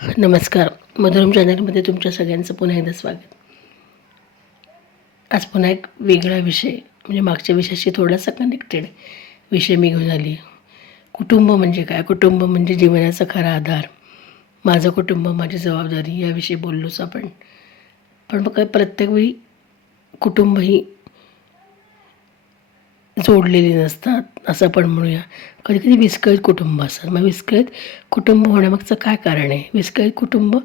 नमस्कार. मधुरम चॅनलमध्ये तुमच्या सगळ्यांचं पुन्हा एकदा स्वागत. आज पुन्हा एक वेगळा विषय म्हणजे मागच्या विषयाशी थोडासा कनेक्टेड विषय मी घेऊन आली. कुटुंब म्हणजे काय? कुटुंब म्हणजे जीवनाचा खरा आधार. माझं कुटुंब माझी जबाबदारी याविषयी बोललोच आपण. पण मग काय प्रत्येक वेळी कुटुंब ही जोडलेली नसतात असं आपण म्हणूया. कधी कधी विस्कळीत कुटुंब असतात. मग विस्कळीत कुटुंब होण्यामागचं काय कारण आहे? विस्कळीत कुटुंब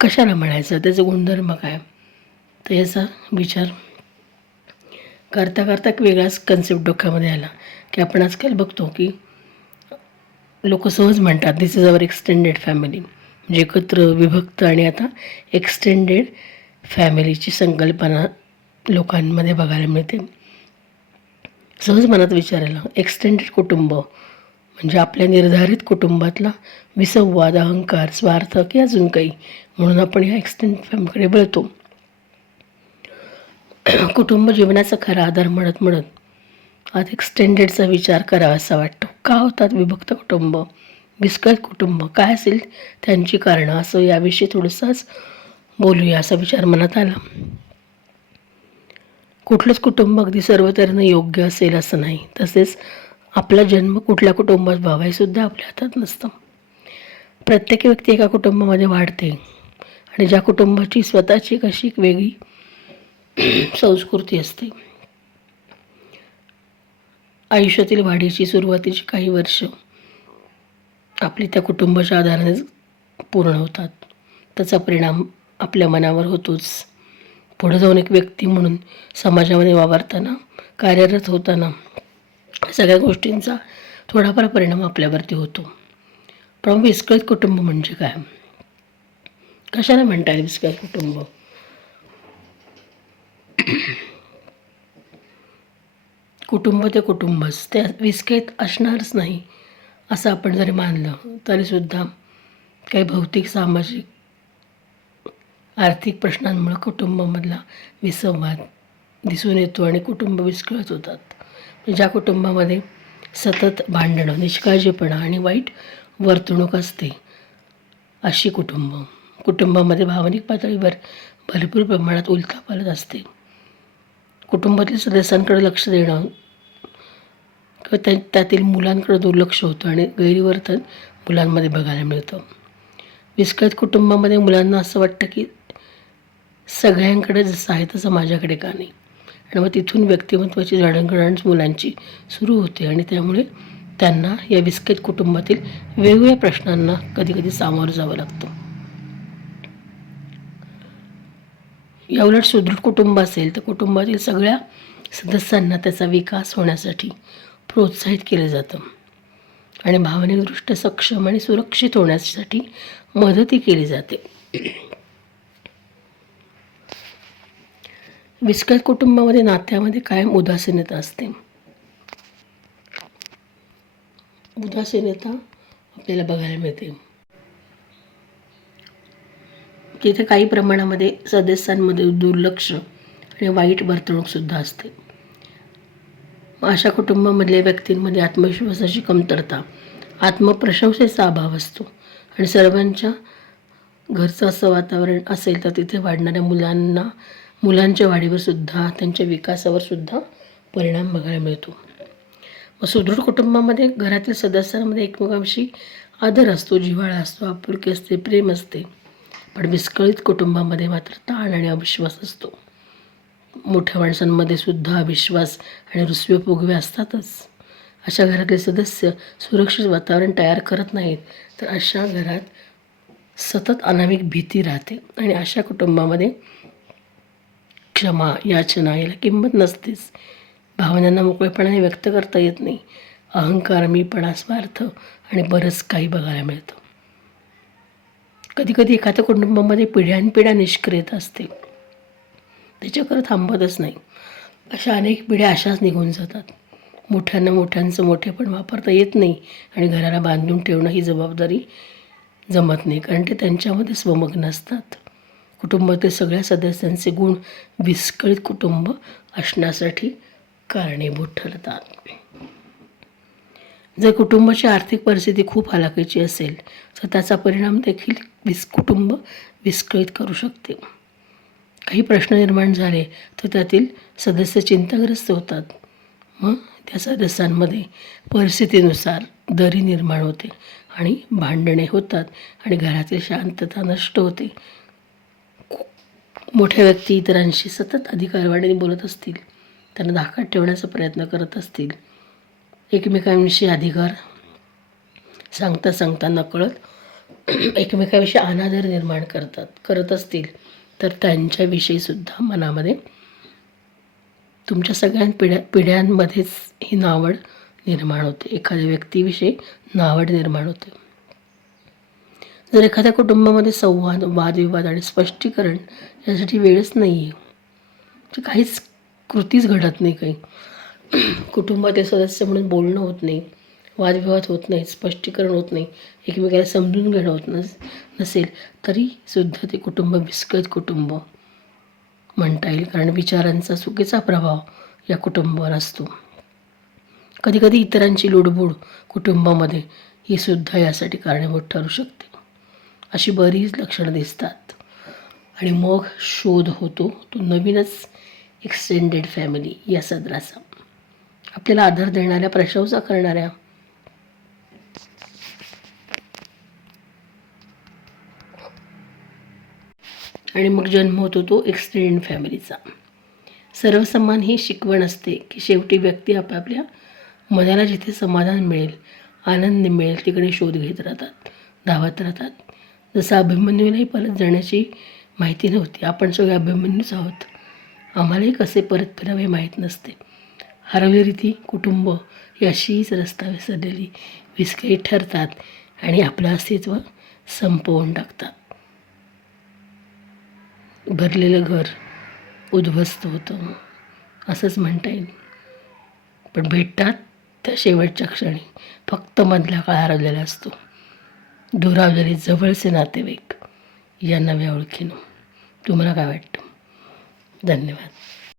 कशाला म्हणायचं? त्याचं गुणधर्म काय? तर याचा विचार करता करता एक वेगळाच कन्सेप्ट डोक्यामध्ये आला की आपण आजकाल बघतो की लोक सहज म्हणतात दिस इज अवर एक्सटेंडेड फॅमिली, म्हणजे एकत्र विभक्त आणि आता एक्सटेंडेड फॅमिलीची संकल्पना लोकांमध्ये बघायला मिळते. सहज मनात विचारायला एक्सटेंडेड कुटुंब म्हणजे आपल्या निर्धारित कुटुंबातला विसंवाद, अहंकार, स्वार्थ की अजून काही, म्हणून आपण ह्या एक्सटेंडेड फॅमिलीकडे वळतो. कुटुंब जीवनाचा खरा आधार म्हणत म्हणत आज एक्सटेंडेडचा विचार करावा असा वाटतो. का होतात विभक्त कुटुंब, विस्कळीत कुटुंब? काय असेल त्यांची कारणं? असं याविषयी थोडंसंच बोलूया असा विचार मनात आला. कुठलंच कुटुंब अगदी सर्व तऱ्हेनं योग्य असेल असं नाही. तसेच आपला जन्म कुठल्या कुटुंबात व्हावा हे सुद्धा आपल्या हातात नसतं. प्रत्येक व्यक्ती एका कुटुंबामध्ये वाढते आणि ज्या कुटुंबाची स्वतःची कशी एक वेगळी संस्कृती असते. आयुष्यातील वाढीची सुरुवातीची काही वर्ष आपली त्या कुटुंबाच्या आधाराने पूर्ण होतात. त्याचा परिणाम आपल्या मनावर होतोच. पुढे जाऊन एक व्यक्ती म्हणून समाजामध्ये वावरताना, कार्यरत होताना सगळ्या गोष्टींचा थोडाफार परिणाम आपल्यावरती होतो. पण विस्कळीत कुटुंब म्हणजे काय? कशाला म्हणता येईल विस्कळीत कुटुंब? कुटुंब ते कुटुंबच, ते विस्कळीत असणारच नाही असं आपण जरी मानलं तरीसुद्धा काही भौतिक, सामाजिक, आर्थिक प्रश्नांमुळे कुटुंबामधला विसंवाद दिसून येतो आणि कुटुंब विस्कळत होतात. ज्या कुटुंबामध्ये सतत भांडणं, निष्काळजीपणा आणि वाईट वर्तणूक असते अशी कुटुंबामध्ये भावनिक पातळीवर भरपूर प्रमाणात उलथापालथ असते. कुटुंबातील सदस्यांकडे लक्ष देणं किंवा त्यातील मुलांकडे दुर्लक्ष होतं आणि गैरवर्तन मुलांमध्ये बघायला मिळतं. विस्कळीत कुटुंबामध्ये मुलांना असं वाटतं की सगळ्यांकडे जसं आहे तसं माझ्याकडे का नाही, आणि मग तिथून व्यक्तिमत्त्वाची जडणघडण मुलांची सुरू होते आणि त्यामुळे त्यांना या विस्कळीत कुटुंबातील वेगवेगळ्या प्रश्नांना कधीकधी सामोरं जावं लागतं. याउलट सुदृढ कुटुंब असेल तर कुटुंबातील सगळ्या सदस्यांना त्याचा विकास होण्यासाठी प्रोत्साहित केलं जातं आणि भावनिकदृष्ट्या सक्षम आणि सुरक्षित होण्यासाठी मदतही केली जाते. विस्कळीत कुटुंबामध्ये नात्यामध्ये कायम उदासीनता असते. उदासीनता आपल्याला बघायला मिळते. तिथे काही प्रमाणामध्ये सदस्यांमध्ये दुर्लक्ष आणि वाईट वर्तणूकसुद्धा असते. अशा कुटुंबामधल्या व्यक्तींमध्ये आत्मविश्वासाची कमतरता, आत्मप्रशंसेचा अभाव असतो आणि सर्वांच्या घरचं असं वातावरण असेल तर तिथे वाढणाऱ्या मुलांच्या वाढीवर सुद्धा, त्यांच्या विकासावर सुद्धा परिणाम बघायला मिळतो. मग सुदृढ कुटुंबामध्ये घरातील सदस्यांमध्ये एकमेकांविषयी आदर असतो, जिव्हाळा असतो, आपुलकी असते, प्रेम असते. पण विस्कळीत कुटुंबामध्ये मात्र ताण आणि अविश्वास असतो. मोठ्या माणसांमध्ये सुद्धा अविश्वास आणि रुसवे फुगवे असतातच. अशा घरातले सदस्य सुरक्षित वातावरण तयार करत नाहीत तर अशा घरात सतत अनामिक भीती राहते आणि अशा कुटुंबामध्ये क्षमा, याचना याला किंमत नसतेच. भावनांना मोकळेपणाने व्यक्त करता येत नाही. अहंकार, मीपणा, स्वार्थ आणि बरंच काही बघायला मिळतं. कधीकधी एखाद्या कुटुंबामध्ये पिढ्यानपिढ्या निष्क्रियता असते, त्याच्याकडे थांबतच नाही. अशा अनेक पिढ्या अशाच निघून जातात. मोठ्यांना मोठ्यांचं मोठेपण वापरता येत नाही आणि घराला बांधून ठेवणं ही जबाबदारी जमत नाही, कारण ते त्यांच्यामध्ये स्वमग्न असतात. कुटुंबातील सगळ्या सदस्यांचे गुण विस्कळीत कुटुंब असण्यासाठी कारणीभूत ठरतात. जर कुटुंबाची आर्थिक परिस्थिती खूप हलाखीची असेल तर त्याचा परिणाम देखील कुटुंब विस्कळीत करू शकते. काही प्रश्न निर्माण झाले तर त्यातील सदस्य चिंताग्रस्त होतात. मग त्या सदस्यांमध्ये परिस्थितीनुसार दरी निर्माण होते आणि भांडणे होतात आणि घरातील शांतता नष्ट होते. मोठ्या व्यक्ती इतरांशी सतत अधिकारवाणीने बोलत असतील, त्यांना धाकात ठेवण्याचा प्रयत्न करत असतील, एकमेकांविषयी अधिकार सांगता सांगता नकळत एकमेकांविषयी अनादर निर्माण करत असतील तर त्यांच्याविषयीसुद्धा मनामध्ये तुमच्या सगळ्या पिढ्यांमध्येच ही नावड निर्माण होते. एखाद्या व्यक्तीविषयी नावड निर्माण होते. जर एखाद्या कुटुंबामध्ये संवाद, वादविवाद आणि स्पष्टीकरण यासाठी वेळच नाही आहे, काहीच कृतीच घडत नाही, काही कुटुंबातील सदस्य म्हणून बोलणं होत नाही, वादविवाद होत नाही, स्पष्टीकरण होत नाही, एकमेकाला समजून घेणं होत नसेल तरीसुद्धा ते कुटुंब विस्कळीत कुटुंब म्हणता येईल. कारण विचारांचा चुकीचा प्रभाव या कुटुंबावर असतो. कधीकधी इतरांची लुडबुड कुटुंबामध्ये ही सुद्धा यासाठी कारणीभूत ठरू शकते. अशी बरीच लक्षणं दिसतात आणि मग शोध होतो तो नवीनच एक्सटेंडेड फॅमिली या सदराचा. आपल्याला आधार देणाऱ्या, प्रशंसा करणाऱ्या, आणि मग जन्म होतो तो एक्सटेंडेड फॅमिलीचा. सर्वसमान ही शिकवण असते की शेवटी व्यक्ती आपापल्या मनाला जिथे समाधान मिळेल, आनंद मिळेल तिकडे शोध घेत राहतात, धावत राहतात. जसं अभिमन्यूलाही परत जाण्याची माहिती नव्हती. आपण सगळे अभिमन्यूच आहोत, आम्हालाही कसे परत फिरावे हे माहीत नसते. हरवलेली ती कुटुंब ही अशीच रस्ता विसरलेली विस्कळीत ठरतात आणि आपलं अस्तित्व संपवून टाकतात. भरलेलं घर उद्ध्वस्त होतं असंच म्हणता येईल. पण भेटतात त्या शेवटच्या क्षणी फक्त मधला काळ हरवलेला असतो. दुरावलेले जवळचे नातेवाईक या नव्या ओळखीनं. तुम्हाला काय वाटतं? धन्यवाद.